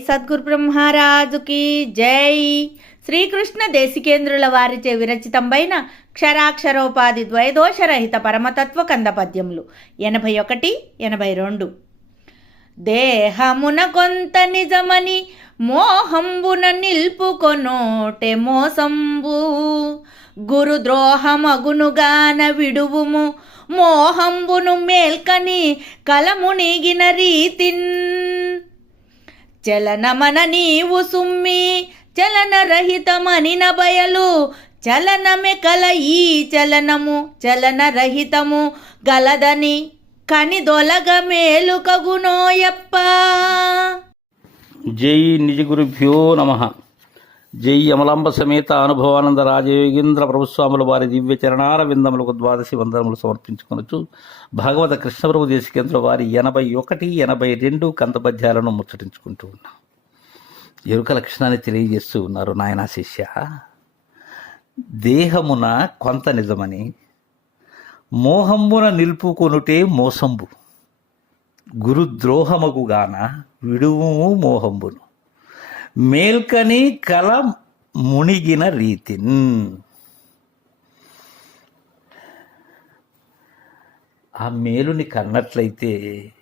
సద్గురు బ్రహ్మరాజుకి జై. శ్రీకృష్ణ దేశికేంద్రుల వారిచే విరచితంబైన క్షరాక్షరోపాధి ద్వైదోషరహిత పరమతత్వ కంద పద్యములు ఎనభై ఒకటి ఎనభై రెండు. దేహమున కొంత నిజమని మోహంబున నిల్పుకొనోటె మోసంబు. గురుద్రోహమగునుగాన విడువుము మోహంబును మేల్కని కలమునిగిన రీతిన్. చలనమన నీవు సుమ్మి చలనరహితమనిన బయలు చలనమే కల ఈ చలనము చలనరహితము గలదని కనిదొలగ మేలుకగునోయప్ప. జై నిజ గురుభ్యో నమ. జై అమలాంబ సమేత అనుభవానంద రాజయోగేంద్ర ప్రభుస్వాముల వారి దివ్య చరణార విందములకు ద్వాదశి వందనములు సమర్పించుకొనొచ్చు. భాగవత కృష్ణప్రభు దేశికేంద్ర వారి ఎనభై ఒకటి ఎనభై రెండు కంతపద్యాలను ముచ్చటించుకుంటూ ఉన్నాం. ఎరుక లక్షణాన్ని తెలియజేస్తూ ఉన్నారు నాయనా శిష్య. దేహమున కొంత నిజమని మోహంబున నిలుపుకొనుటే మోసంబు గురుద్రోహమగుగాన విడువు మోహంబును. మేల్కని కల మునిగిన రీతి. ఆ మేలుని కన్నట్లయితే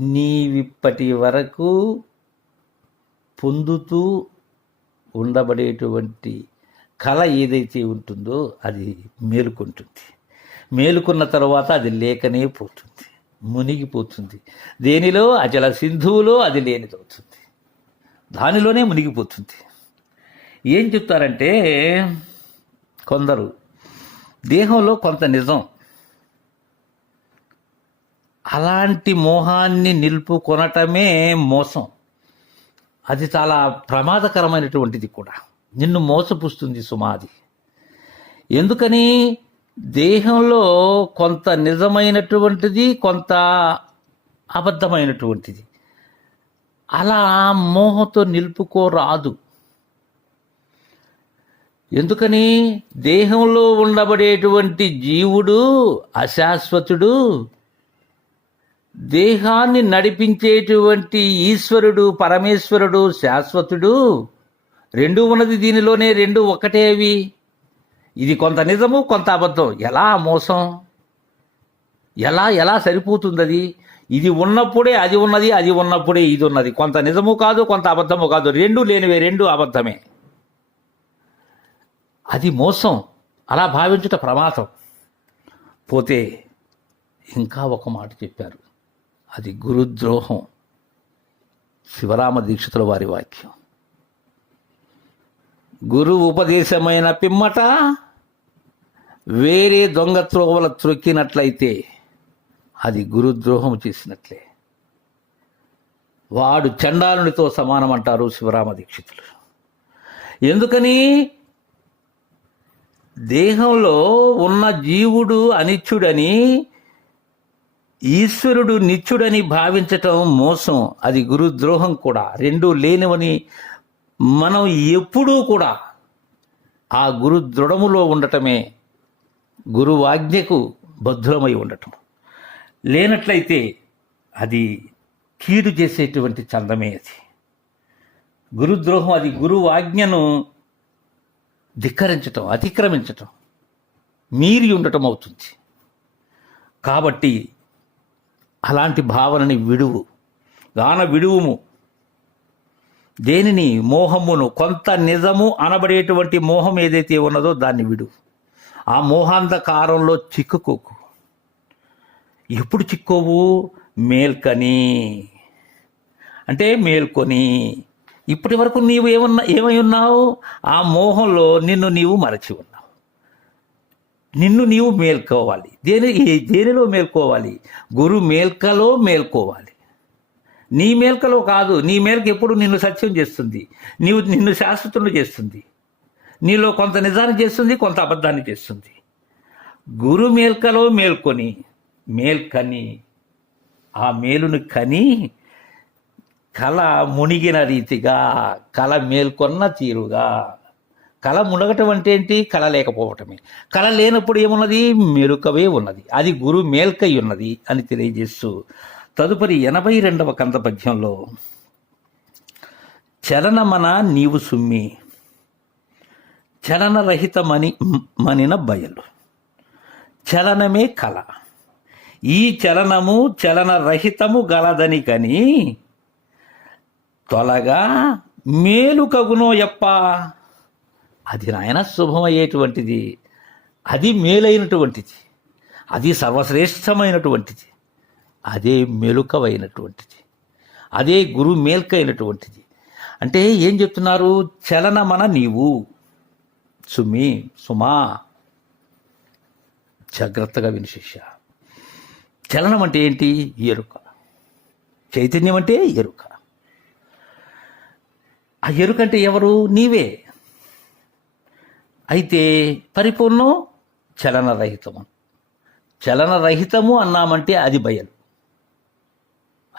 నీవిప్పటి వరకు పొందుతూ ఉండబడేటువంటి కళ ఏదైతే ఉంటుందో అది మేలుకుంటుంది. మేలుకున్న తర్వాత అది లేకనే పోతుంది. మునిగిపోతుంది. దేనిలో? అచల సింధువులో అది లేనిదవుతుంది. దానిలోనే మునిగిపోతుంది. ఏం చెప్తారంటే కొందరు దేహంలో కొంత నిజం. అలాంటి మోహాన్ని నిలుపుకొనటమే మోసం. అది చాలా ప్రమాదకరమైనటువంటిది కూడా. నిన్ను మోసపుస్తుంది సుమాది. ఎందుకని? దేహంలో కొంత నిజమైనటువంటిది కొంత అబద్ధమైనటువంటిది. అలా మోహంతో నిలుపుకోరాదు. ఎందుకని? దేహంలో ఉండబడేటువంటి జీవుడు అశాశ్వతుడు దేహాన్ని నడిపించేటువంటి ఈశ్వరుడు పరమేశ్వరుడు శాశ్వతుడు రెండు ఉన్నది దీనిలోనే రెండు ఒకటే అవి. ఇది కొంత నిజము కొంత అబద్ధం. ఎలా మోసం? ఎలా ఎలా సరిపోతుంది అది ఇది ఉన్నప్పుడే అది ఉన్నది అది ఉన్నప్పుడే ఇది ఉన్నది. కొంత నిజము కాదు కొంత అబద్ధము కాదు. రెండు లేనివే రెండు అబద్ధమే. అది మోసం. అలా భావించుట ప్రమాదం. పోతే ఇంకా ఒక మాట చెప్పారు. అది గురుద్రోహం. శివరామ దీక్షితుల వారి వాక్యం. గురు ఉపదేశమైన పిమ్మట వేరే దొంగ త్రోవల త్రొక్కినట్లయితే అది గురుద్రోహం చేసినట్లే. వాడు చండాలునితో సమానం అంటారు శివరామ దీక్షితులు. ఎందుకని? దేహంలో ఉన్న జీవుడు అనిచ్చుడని ఈశ్వరుడు నిత్యుడని భావించటం మోసం. అది గురుద్రోహం కూడా. రెండు లేనివని మనం ఎప్పుడూ కూడా ఆ గురు దృఢములో ఉండటమే గురువాజ్ఞకు బద్ధులమై ఉండటం. లేనట్లయితే అది కీడు చేసేటువంటి చందమే అది. గురుద్రోహం అది గురువు ఆజ్ఞను ధిక్కరించటం అతిక్రమించటం మీరి ఉండటం అవుతుంది. కాబట్టి అలాంటి భావనని విడువు గాన విడువుము. దేనిని? మోహమును. కొంత నిజము అనబడేటువంటి మోహం ఏదైతే ఉన్నదో దాన్ని విడు ఆ మోహాంధకారంలో చిక్కుకోకు. ఎప్పుడు చిక్కోవు? మేల్కని. అంటే మేల్కొని. ఇప్పటి వరకు నీవు ఏమన్నా ఏమై ఉన్నావు? ఆ మోహంలో నిన్ను నీవు మరచి ఉన్నావు. నిన్ను నీవు మేల్కోవాలి. దేని దేనిలో మేల్కోవాలి? గురు మేల్కలో మేల్కోవాలి. నీ మేల్కలో కాదు. నీ మేల్క ఎప్పుడు నిన్ను సత్యం చేస్తుంది. నీవు నిన్ను శాశ్వతంలో చేస్తుంది. నీలో కొంత నిజాన్ని చేస్తుంది కొంత అబద్ధాన్ని చేస్తుంది. గురు మేల్కలో మేల్కొని. మేల్కని ఆ మేలును కని కళ మునిగిన రీతిగా కళ మేల్కొన్న తీరుగా. కళ మునగటం అంటే ఏంటి? కళ లేకపోవటమే. కళ లేనప్పుడు ఏమున్నది? మెరుకవే ఉన్నది. అది గురు మేల్కై ఉన్నది అని తెలియజేస్తూ తదుపరి ఎనభై రెండవ కంద పద్యంలో చలనమన నీవు సుమ్మి చలనరహితమని మనిన బయలు. చలనమే కళ. ఈ చలనము చలనరహితము గలదని కని తొలగా మేలు కగునో యప్ప. అది నాయన శుభమయ్యేటువంటిది. అది మేలైనటువంటిది. అది సర్వశ్రేష్టమైనటువంటిది. అదే మెలుకవైనటువంటిది. అదే గురు మేల్కైనటువంటిది. అంటే ఏం చెప్తున్నారు? చలనమన నీవు. సుమి సుమా. జాగ్రత్తగా వినిశిష్య చలనం అంటే ఏంటి? ఎరుక. చైతన్యం అంటే ఎరుక. ఆ ఎరుక అంటే ఎవరు? నీవే. అయితే పరిపూర్ణం చలనరహితము. చలనరహితము అన్నామంటే అది బయలు.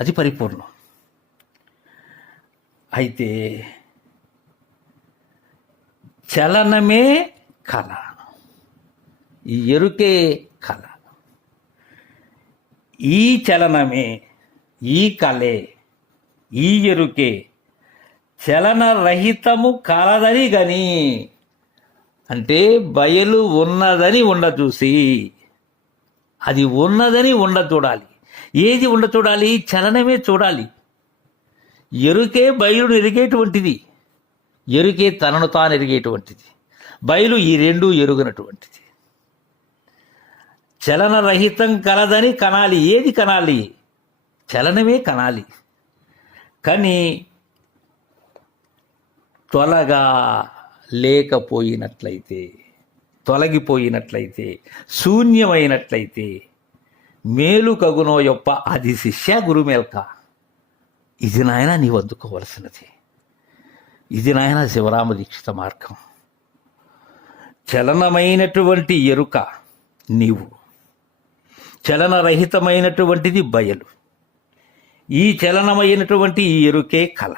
అది పరిపూర్ణం. అయితే చలనమే కళ. ఈ ఎరుకే కళ. ఈ చలనమే ఈ కళే ఈ ఎరుకే. చలనరహితము కలదని గని అంటే బయలు ఉన్నదని ఉండ చూసి అది ఉన్నదని ఉండ చూడాలి ఏది ఉండ చూడాలి చలనమే చూడాలి. ఎరుకే బయలును ఎరిగేటువంటిది. ఎరుకే తనను తాను ఎరిగేటువంటిది. బయలు ఈ రెండు ఎరుగనటువంటిది. చలనరహితం కలదని కనాలి. ఏది కనాలి? చలనమే కనాలి. కానీ తొలగా లేకపోయినట్లయితే తొలగిపోయినట్లయితే శూన్యమైనట్లయితే మేలు కగునో యొక్క అది శిష్య గురుమేల్క ఇది నాయన నీవు అందుకోవలసినది ఇది నాయన శివరామ దీక్షిత మార్గం. చలనమైనటువంటి ఎరుక నీవు. చలనరహితమైనటువంటిది బయలు. ఈ చలనమైనటువంటి ఈ ఎరుకే కళ.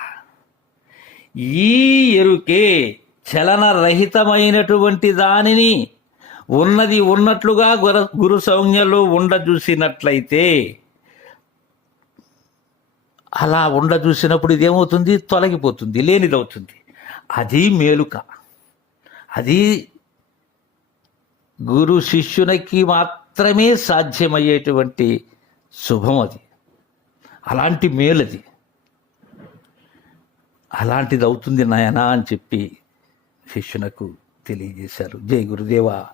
ఈ ఎరుకే చలనరహితమైనటువంటి దానిని ఉన్నది ఉన్నట్లుగా గుర గురు సంజ్ఞలో ఉండ చూసినట్లయితే అలా ఉండ చూసినప్పుడు ఇదేమవుతుంది? తొలగిపోతుంది లేనిదవుతుంది. అది మేలుక. అది గురు శిష్యునికి మాత్రం మాత్రమే సాధ్యమయ్యేటువంటి శుభం అది. అలాంటి మేలది. అలాంటిది అవుతుంది నాయనా అని చెప్పి శిష్యునకు తెలియజేశారు. జై గురుదేవా.